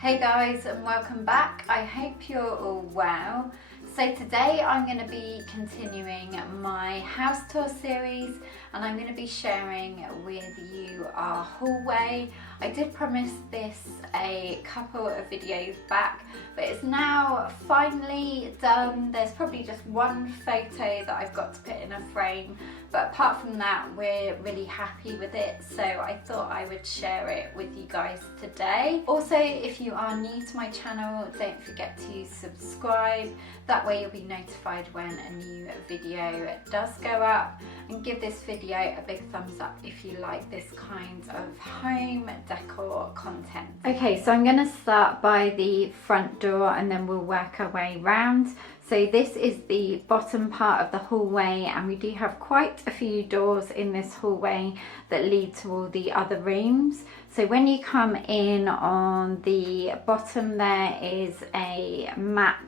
Hey guys, and welcome back. I hope you're all well. So today I'm going to be continuing my house tour series and I'm going to be sharing with you our hallway. I did promise this a couple of videos back, but it's now finally done. There's probably just one photo that I've got to put in a frame, but apart from that we're really happy with it, so I thought I would share it with you guys today. Also, if you are new to my channel, don't forget to subscribe. That way you'll be notified when a new video does go up, and give this video a big thumbs up if you like this kind of home decor content. Okay, so I'm going to start by the front door and then we'll work our way round. So this is the bottom part of the hallway, and we do have quite a few doors in this hallway that lead to all the other rooms. So when you come in, on the bottom there is a mat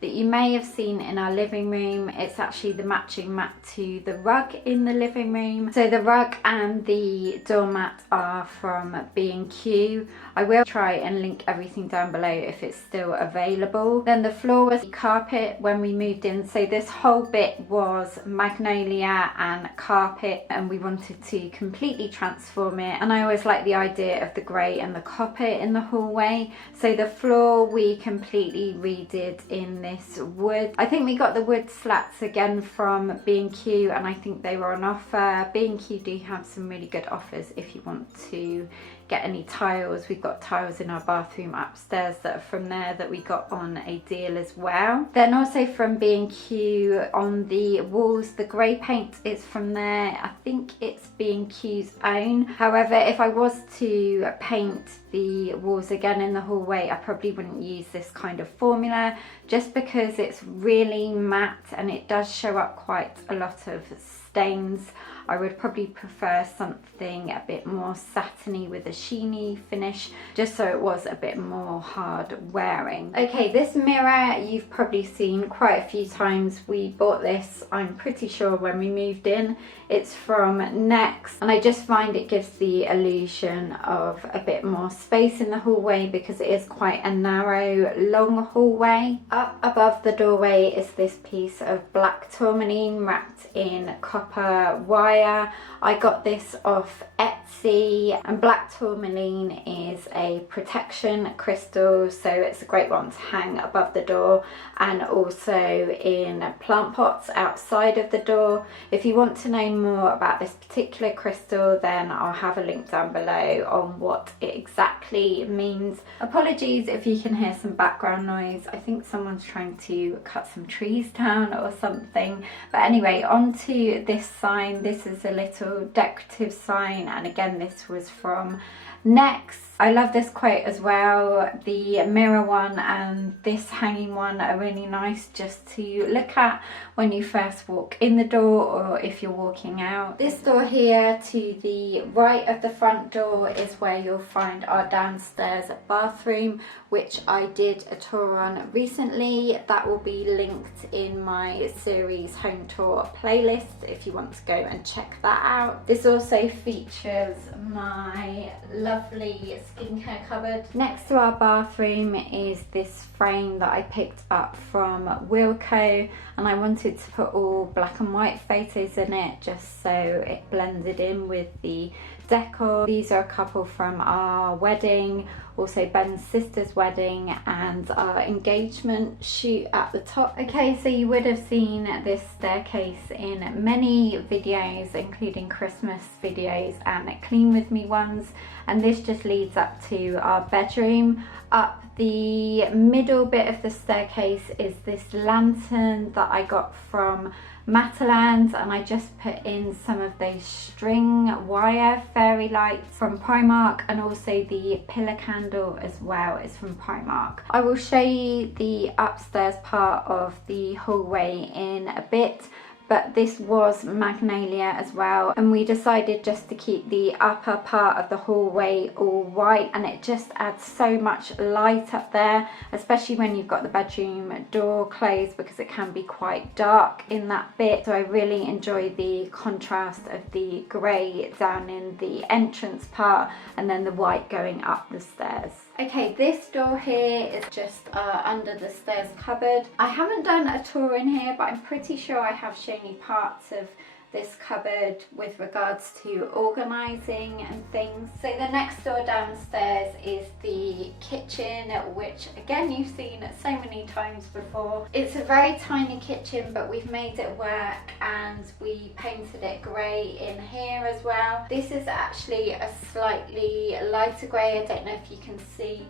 that you may have seen in our living room. It's actually the matching mat to the rug in the living room. So the rug and the doormat are from B&Q. I will try and link everything down below if it's still available. Then the floor was carpet when we moved in. So this whole bit was magnolia and carpet, and we wanted to completely transform it. And I always like the idea of the grey and the copper in the hallway. So the floor we completely redid in this wood. I think we got the wood slats again from B&Q, and I think they were on offer. B&Q do have some really good offers if you want to get any tiles. We've got tiles in our bathroom upstairs that are from there that we got on a deal as well. Then also from B&Q on the walls, the grey paint is from there. I think it's B&Q's own. However, if I was to paint the walls again in the hallway, I probably wouldn't use this kind of formula, just because it's really matte and it does show up quite a lot of stains. I would probably prefer something a bit more satiny with a sheeny finish, just so it was a bit more hard wearing. Okay, this mirror you've probably seen quite a few times. We bought this, I'm pretty sure, when we moved in. It's from Next, and I just find it gives the illusion of a bit more space in the hallway because it is quite a narrow, long hallway. Up above the doorway is this piece of black tourmaline wrapped in copper wire. I got this off Etsy, and black tourmaline is a protection crystal, so it's a great one to hang above the door and also in plant pots outside of the door. If you want to know more about this particular crystal, then I'll have a link down below on what it exactly means. Apologies if you can hear some background noise. I think someone's trying to cut some trees down or something. But anyway, on to this sign. This is a little decorative sign, and again this was from Next. I love this quote as well. The mirror one and this hanging one are really nice just to look at when you first walk in the door or if you're walking out. This door here to the right of the front door is where you'll find our downstairs bathroom, which I did a tour on recently. That will be linked in my series home tour playlist if you want to go and check that out. This also features my lovely skincare cupboard. Next to our bathroom is this frame that I picked up from Wilko, and I wanted to put all black and white photos in it just so it blended in with the decor. These are a couple from our wedding, also Ben's sister's wedding, and our engagement shoot at the top. Okay, so you would have seen this staircase in many videos, including Christmas videos and clean with me ones, and this just leads up to our bedroom. Up the middle bit of the staircase is this lantern that I got from Mataland, and I just put in some of those string wire fairy lights from Primark, and also the pillar candle as well is from Primark. I will show you the upstairs part of the hallway in a bit, but this was magnolia as well, and we decided just to keep the upper part of the hallway all white, and it just adds so much light up there, especially when you've got the bedroom door closed, because it can be quite dark in that bit. So I really enjoy the contrast of the grey down in the entrance part and then the white going up the stairs. Okay, this door here is just under the stairs cupboard. I haven't done a tour in here, but I'm pretty sure I have shown you parts of this cupboard with regards to organising and things. So the next door downstairs is the kitchen, which again you've seen so many times before. It's a very tiny kitchen, but we've made it work and we painted it grey in here as well. This is actually a slightly lighter grey. I don't know if you can see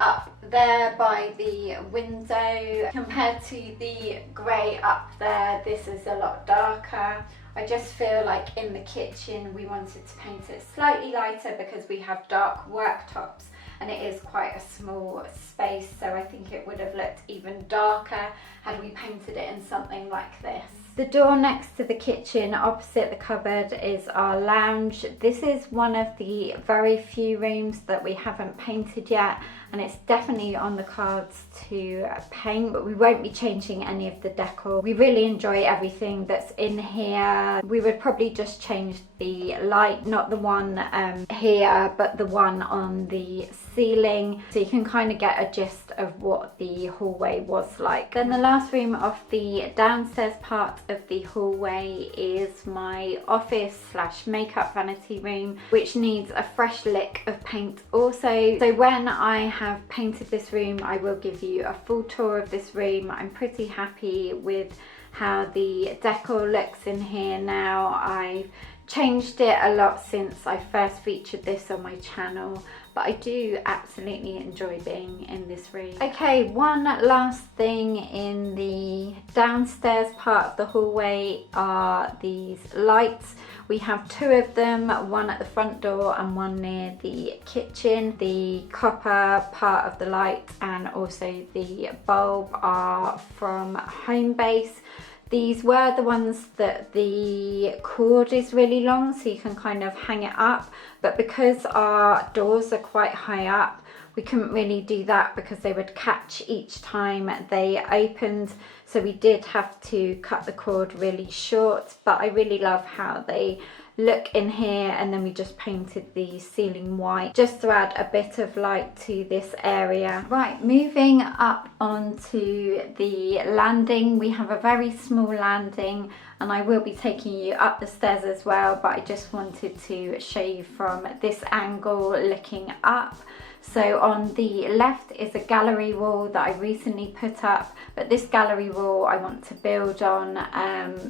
up there by the window compared to the grey up there. This is a lot darker. I just feel like in the kitchen we wanted to paint it slightly lighter because we have dark worktops and it is quite a small space, so I think it would have looked even darker had we painted it in something like this. The door next to the kitchen opposite the cupboard is our lounge. This is one of the very few rooms that we haven't painted yet, and it's definitely on the cards to paint, but we won't be changing any of the decor. We really enjoy everything that's in here. We would probably just change the light, not the one here, but the one on the ceiling, so you can kind of get a gist of what the hallway was like. Then the last room of the downstairs part of the hallway is my office slash makeup vanity room, which needs a fresh lick of paint also. So when I have painted this room, I will give you a full tour of this room. I'm pretty happy with how the decor looks in here now. I've changed it a lot since I first featured this on my channel, but I do absolutely enjoy being in this room. Okay, one last thing in the downstairs part of the hallway are these lights. We have two of them, one at the front door and one near the kitchen. The copper part of the light and also the bulb are from Homebase. These were the ones that the cord is really long, so you can kind of hang it up, but because our doors are quite high up, we couldn't really do that because they would catch each time they opened, so we did have to cut the cord really short. But I really love how they look in here, and then we just painted the ceiling white just to add a bit of light to this area. Right, moving up onto the landing, we have a very small landing and I will be taking you up the stairs as well, but I just wanted to show you from this angle looking up. So on the left is a gallery wall that I recently put up, but this gallery wall I want to build on.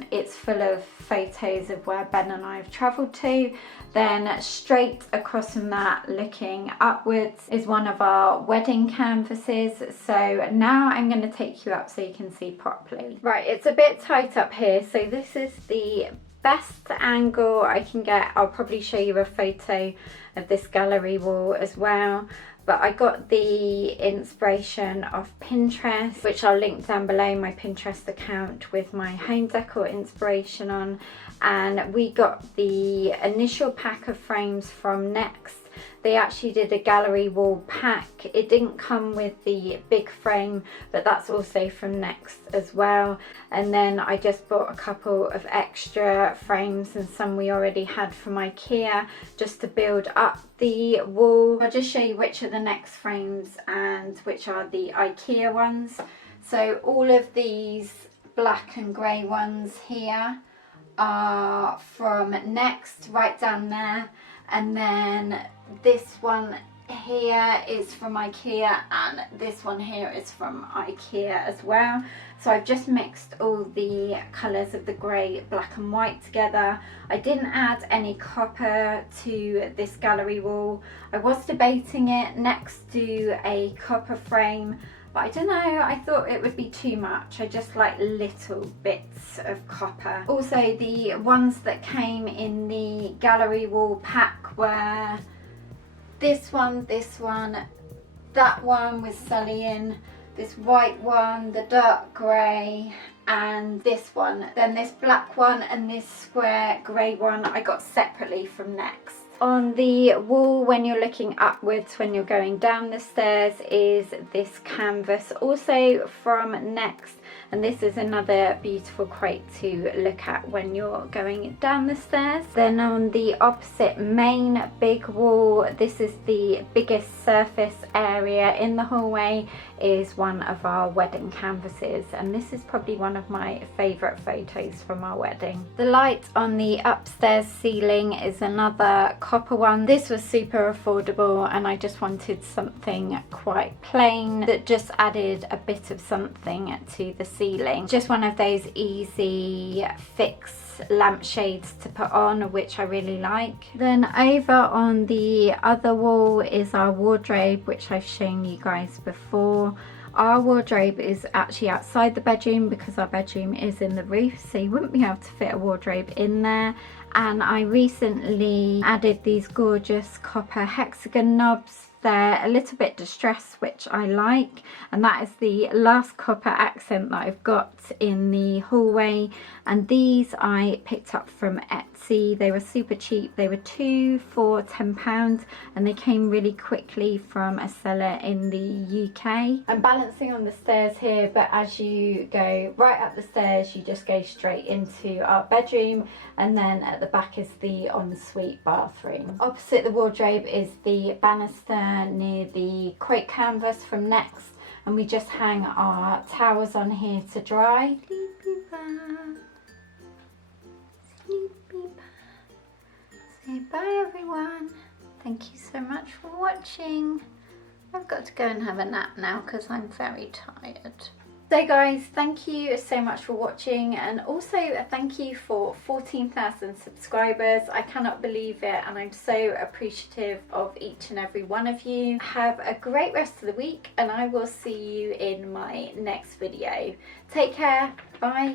It's full of photos of where Ben and I have travelled to. Then straight across from that, looking upwards, is one of our wedding canvases. So now I'm going to take you up so you can see properly. Right, it's a bit tight up here, so this is the best angle I can get. I'll probably show you a photo of this gallery wall as well, but I got the inspiration of Pinterest, which I'll link down below, my Pinterest account with my home decor inspiration on, and we got the initial pack of frames from Next. They actually did a gallery wall pack. It didn't come with the big frame, but that's also from Next as well. And then I just bought a couple of extra frames and some we already had from Ikea just to build up the wall. I'll just show you which are the Next frames and which are the Ikea ones. So all of these black and grey ones here are from Next, right down there. And then this one here is from Ikea and this one here is from Ikea as well. So I've just mixed all the colours of the grey, black and white together. I didn't add any copper to this gallery wall. I was debating it next to a copper frame, but I don't know, I thought it would be too much. I just like little bits of copper. Also, the ones that came in the gallery wall pack were this one, that one with Sullian, this white one, the dark grey, and this one. Then this black one and this square grey one I got separately from Next. On the wall, when you're looking upwards, when you're going down the stairs, is this canvas, also from Next. And this is another beautiful crate to look at when you're going down the stairs. Then on the opposite main big wall, this is the biggest surface area in the hallway, is one of our wedding canvases, and this is probably one of my favourite photos from our wedding. The light on the upstairs ceiling is another copper one. This was super affordable and I just wanted something quite plain that just added a bit of something to the ceiling. Just one of those easy fix lampshades to put on, which I really like. Then over on the other wall is our wardrobe, which I've shown you guys before. Our wardrobe is actually outside the bedroom because our bedroom is in the roof, so you wouldn't be able to fit a wardrobe in there. And I recently added these gorgeous copper hexagon knobs. They're a little bit distressed, which I like, and that is the last copper accent that I've got in the hallway. And these I picked up from Etsy. They were super cheap. They were 2 for £10 and they came really quickly from a seller in the UK. I'm balancing on the stairs here, but as you go right up the stairs, you just go straight into our bedroom, and then at the back is the ensuite bathroom. Opposite the wardrobe is the banister near the crate canvas from Next, and we just hang our towels on here to dry. Sleepy bad, sleepy bad. Say bye everyone. Thank you so much for watching. I've got to go and have a nap now because I'm very tired. So guys, thank you so much for watching, and also thank you for 14,000 subscribers. I cannot believe it, and I'm so appreciative of each and every one of you. Have a great rest of the week and I will see you in my next video. Take care. Bye.